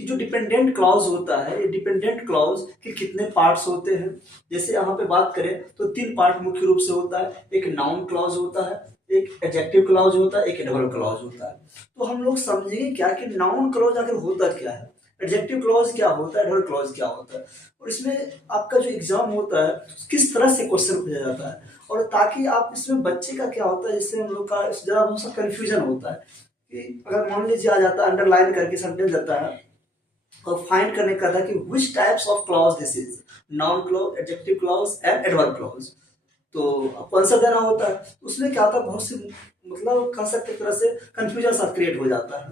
कि जो dependent clause होता है, ये डिपेंडेंट क्लॉज के कितने पार्ट्स होते हैं। जैसे यहाँ पे बात करें तो 3 पार्ट मुख्य रूप से होता है। एक नाउन क्लॉज होता है, एक एडजेक्टिव क्लॉज होता है, एक एडवर्ब क्लॉज होता है। तो हम लोग समझेंगे क्या कि नाउन क्लॉज आखिर होता क्या है, एडजेक्टिव क्लॉज क्या होता है, एडवर्ब क्लॉज क्या होता है, और इसमें आपका जो एग्जाम होता है किस तरह से क्वेश्चन पूछा जाता है, और ताकि आप इसमें बच्चे का क्या होता है, जिससे हम लोग का जरा बहुत सा कंफ्यूजन होता है कि अगर मान लीजिए आ जाता है अंडरलाइन करके सेंटेंस जाता है और फाइंड करने का था कि which types of clause this is, noun clause, adjective clause and adverb clause, तो आपको आंसर देना होता है। उसमें क्या होता है, बहुत सी मतलब कह सकते तरह से कंफ्यूजन सा क्रिएट हो जाता है।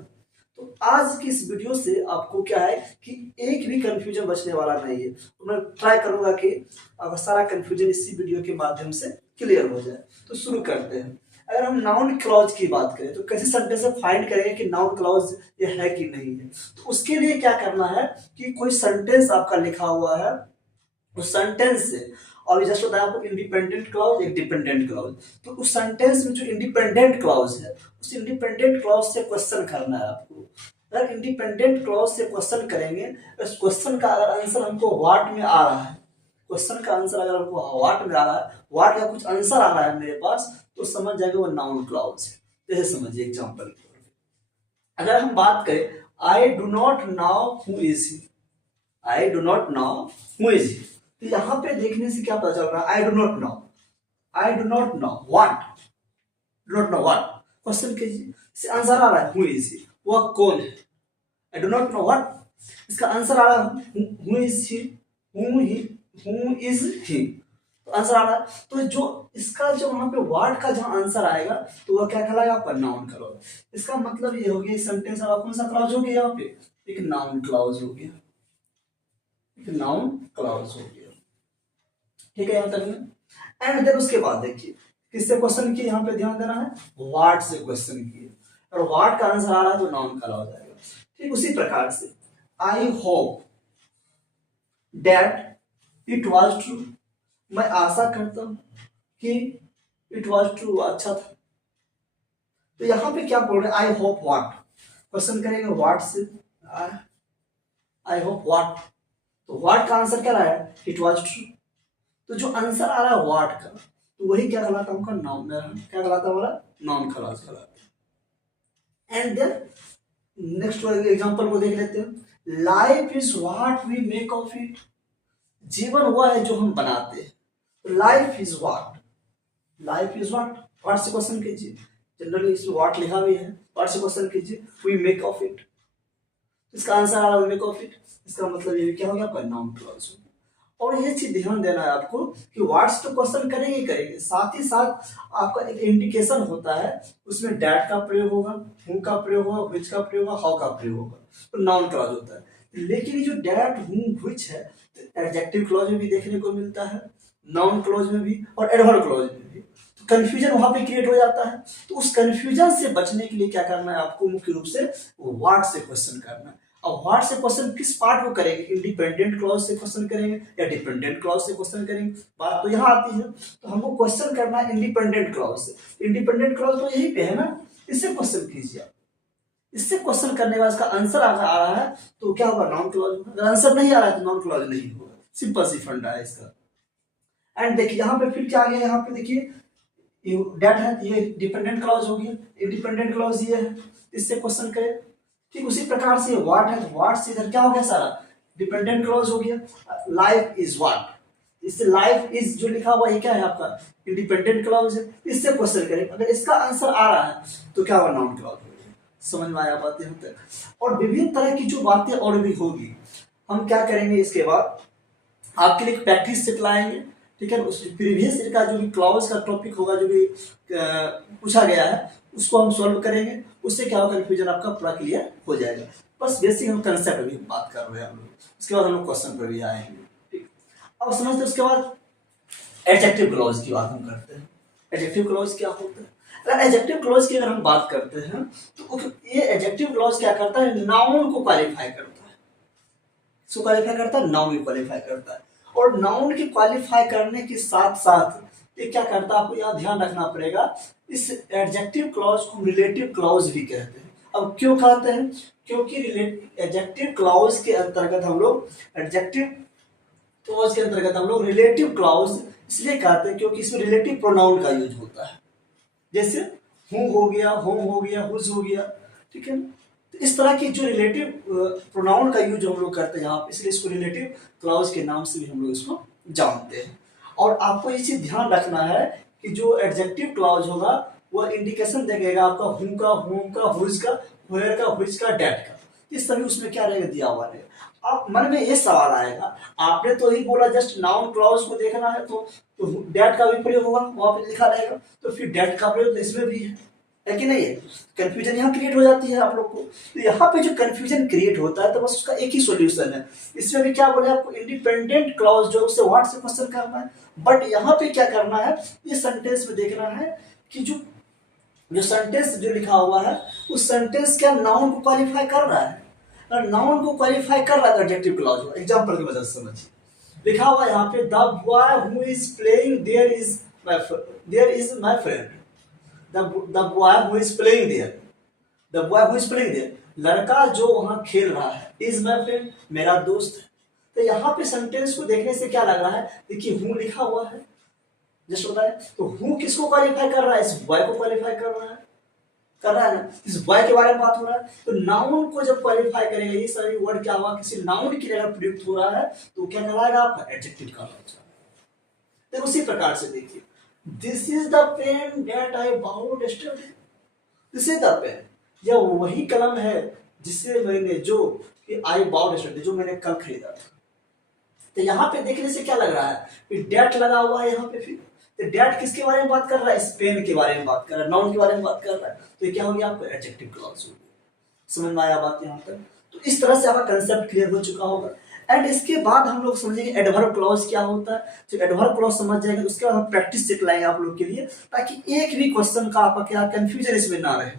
तो आज की इस वीडियो से आपको क्या है कि एक भी कंफ्यूजन बचने वाला नहीं है। तो मैं ट्राई करूंगा कि सारा कंफ्यूजन इसी वीडियो के माध्यम से क्लियर हो जाए। तो शुरू करते हैं। अगर हम नाउन क्लॉज की बात करें तो कैसे सेंटेंस से फाइंड करेंगे कि नाउन क्लॉज ये है कि नहीं है। तो उसके लिए क्या करना है कि कोई सेंटेंस आपका लिखा हुआ है, उस सेंटेंस से, और जस्ट बताया आपको इंडिपेंडेंट क्लॉज एक डिपेंडेंट क्लॉज, तो उस सेंटेंस में जो इंडिपेंडेंट क्लॉज है उस इंडिपेंडेंट क्लॉज से क्वेश्चन करना है आपको। अगर इंडिपेंडेंट क्लॉज से क्वेश्चन करेंगे, इस क्वेश्चन का अगर आंसर हमको व्हाट में आ रहा है, क्वेश्चन का आंसर अगर हमको व्हाट में आ रहा है, व्हाट का कुछ आंसर आ रहा है मेरे पास, तो समझ जाएंगे वो नाउन क्लॉज है। जैसे समझिए एग्जांपल, अगर हम बात करें I do not know who is he, I do not know who is he, तो यहां पे देखने से क्या पता चल रहा है, I do not know, I do not know what, do not know what, question कीजिए, इससे आंसर आ रहा है हु इज ही, वह कौन है। I do not know what, इसका आंसर आ रहा है who is he, who is he, तो आंसर आ रहा है। तो जो इसका जो वहां पे वर्ड का जहां आंसर आएगा तो वह क्या कहलाएगा, आपका नाउन क्लॉज। इसका मतलब ये हो गया इस सेंटेंस का कौन सा क्लॉज हो गया, यहाँ पे एक नाउन क्लॉज हो गया, एक नाउन क्लॉज हो गया। ठीक है यहाँ तक में। एंड देन उसके बाद देखिए किससे क्वेश्चन किए, यहाँ पे ध्यान देना है, व्हाट से क्वेश्चन किए, और व्हाट का आंसर आ रहा है तो नाउन क्लॉज आएगा। ठीक उसी प्रकार से I hope that it was true, मैं आशा करता हूं कि इट वाज ट्रू, अच्छा था। तो यहां पे क्या बोल रहे हैं, आई होप व्हाट, क्वेश्चन करेंगे व्हाट से, आई होप व्हाट, तो व्हाट का आंसर क्या रहा है, इट वाज ट्रू। तो जो आंसर आ रहा है व्हाट का, तो वही क्या कहलाता है, उनका नाउन, क्या कहलाता है हमारा, नाउन क्लॉज कहलाता है। एंड देन नेक्स्ट वाले एग्जांपल को देख लेते हैं। Life is what we make of it, जीवन वह है जो हम बनाते हैं। Life is what, life is what, what से क्वेश्चन कीजिए, जनरली इसमें व्हाट लिखा भी है, व्हाट से क्वेश्चन कीजिए, वी मेक ऑफ इट, इसका आंसर आ रहा है वी मेक ऑफ इट, इसका मतलब ये क्या हो गया, आपका नाउन क्लॉज। और ये चीज ध्यान देना है आपको कि व्हाट्स तो क्वेश्चन करेंगे ही करेंगे, साथ ही साथ आपका एक इंडिकेशन होता है, उसमें डैट का प्रयोग होगा, हु का प्रयोग होगा, विच का प्रयोग होगा, हाउ का प्रयोग होगा, तो नाउन क्लॉज होता है। लेकिन ये जो डैट, हु, विच है, एडजेक्टिव क्लॉज में भी देखने को मिलता है, नाउन क्लॉज में भी और एडवर्ब क्लॉज में भी। तो कंफ्यूजन वहां पे क्रिएट हो जाता है। तो उस कंफ्यूजन से बचने के लिए क्या करना है आपको, मुख्य रूप से व्हाट से क्वेश्चन करना है। अब व्हाट से क्वेश्चन किस पार्ट को करेंगे, इंडिपेंडेंट क्लॉज से क्वेश्चन करेंगे या डिपेंडेंट क्लॉज से क्वेश्चन करेंगे, बात तो यहाँ आती है। तो हमको क्वेश्चन करना है इंडिपेंडेंट क्लॉज से। इंडिपेंडेंट क्लॉज तो यही पे है ना, इससे क्वेश्चन कीजिए आप। इससे क्वेश्चन करने के बाद इसका आंसर आ रहा है तो क्या होगा, नाउन क्लॉज। अगर आंसर नहीं आ रहा है तो नाउन क्लॉज नहीं होगा, सिंपल सी फंडा है इसका। एंड देखिए यहाँ पे फिर क्या आ गया, यहाँ पे देखिए डेट है, ये डिपेंडेंट क्लॉज हो गया, इंडिपेंडेंट क्लॉज ये है, इससे क्वेश्चन करें। ठीक उसी प्रकार से व्हाट है, तो व्हाट से इधर क्या हो गया, सारा डिपेंडेंट क्लॉज हो गया। लाइफ इज व्हाट, इससे लाइफ इज जो लिखा हुआ ये क्या है आपका, इंडिपेंडेंट क्लॉज है, इससे क्वेश्चन करें। अगर इसका आंसर आ रहा है तो क्या होगा, नाउन क्लॉज। समझ में आया बातें हम तक। और विभिन्न तरह की जो बातें और भी होगी, हम क्या करेंगे इसके बाद आपके लिए प्रैक्टिस सेट लाएंगे। ठीक है, उस प्रीवियस ईयर का जो भी क्लॉज का टॉपिक होगा, जो भी पूछा गया है, उसको हम सॉल्व करेंगे। उससे क्या होगा, कंफ्यूजन आपका पूरा क्लियर हो जाएगा। बस बेसिक हम कंसेप्ट अभी बात कर रहे हैं हम लोग, उसके बाद हम लोग क्वेश्चन पर भी आएंगे। ठीक, अब समझते उसके बाद एडजेक्टिव क्लॉज की बात हम करते हैं। एडजेक्टिव क्लॉज क्या होता है, अगर एडजेक्टिव क्लॉज की अगर हम बात करते हैं तो ये एडजेक्टिव क्लॉज क्या करता है, नाउन को क्वालिफाई करता है। इसको क्वालिफाई करता है, नाउन को क्वालिफाई करता है। और नाउन की क्वालिफाई करने के साथ साथ ये क्या करता है, आपको यह ध्यान रखना पड़ेगा, इस एडजेक्टिव क्लॉज को रिलेटिव क्लॉज भी कहते हैं। अब क्यों कहते हैं? क्योंकि एडजेक्टिव क्लॉज के अंतर्गत हम लोग रिलेटिव क्लॉज इसलिए कहते हैं क्योंकि इसमें रिलेटिव प्रोनाउन का यूज होता है। जैसे हूँ हो गया, होम हो गया, हुज हो गया, ठीक है ना। तो इस तरह की जो रिलेटिव प्रोनाउन का यूज हम लोग करते हैं यहाँ पे, इसलिए इसको रिलेटिव क्लॉज के नाम से भी हम लोग इसको जानते हैं। और आपको ये चीज ध्यान रखना है कि जो एडजेक्टिव क्लॉज होगा वह इंडिकेशन देगा आपका हूँ का, होम का, हुज का, वेयर का, व्हिच का, डेट का, इस सभी उसमें क्या रहेगा, दिया हुआ रहेगा। अब मन में ये सवाल आएगा, आपने तो ही बोला जस्ट नाउन क्लॉज को देखना है तो डेट का भी प्रयोग होगा, वहां पे लिखा रहेगा, तो फिर डेट का प्रयोग इसमें भी है कि नहीं है? कंफ्यूजन यहाँ क्रिएट हो जाती है आप लोग को। तो यहाँ पे जो कंफ्यूजन क्रिएट होता है तो बस उसका एक ही सॉल्यूशन है। इसमें भी क्या बोले आपको, इंडिपेंडेंट क्लॉज जो उससे व्हाट से क्वेश्चन करना है, बट यहाँ पे क्या करना है, इस सेंटेंस में देखना है कि जो सेंटेंस जो लिखा हुआ है उस सेंटेंस क्या नाउन को क्वालिफाई कर रहा है। अगर नाउन को क्वालिफाई कर रहा है एडजेक्टिव क्लॉज हो। एग्जांपल की वजह से समझिए, लिखा हुआ यहाँ पे the boy who is playing there is my friend. The boy who is playing there, लड़का जो वहां खेल रहा है, इज माय फ्रेंड, मेरा दोस्त है। तो यहाँ पे सेंटेंस को देखने से क्या लग रहा है, देखिए हूँ लिखा हुआ है, जस्ट होता है, तो हूँ किसको क्वालिफाई कर रहा है, इस बॉय को क्वालिफाई कर रहा है ना, इस बॉय के बारे में बात हो रहा है। तो नाउन को जब क्वालिफाई करेगा, ये सारी वर्ड क्या हुआ, किसी नाउन की जगह प्रयुक्त हो रहा है तो क्या कहलाएगा आपका, एडजेक्टिव कहलाएगा। तो उसी प्रकार से देखिए, this is the pen that I bought yesterday, this is the pen, यह वही कलम है जिससे मैंने आई बाउड यस्टरडे, जो मैंने कल खरीदा था। तो यहाँ पे देखने से क्या लग रहा है, फिर डेट लगा हुआ है यहाँ पे, फिर तो डेट किसके बारे में बात कर रहा है, इस पेन के बारे में बात कर रहा है, नाउन के बारे में बात कर रहा है। तो ये क्या हो गया आपको, एडजेक्टिव क्लॉज हो गया। समझ में आया बात यहाँ तक? तो इस तरह से आपका कंसेप्ट क्लियर हो चुका होगा। एंड इसके बाद हम लोग समझेंगे एडवर्ब क्लॉज क्या होता है। तो एडवर्ब क्लॉज समझ जाएंगे, उसके बाद हम प्रैक्टिस सेट लाएंगे आप लोग के लिए, ताकि एक भी क्वेश्चन का आपका क्या कंफ्यूजन इसमें ना रहे।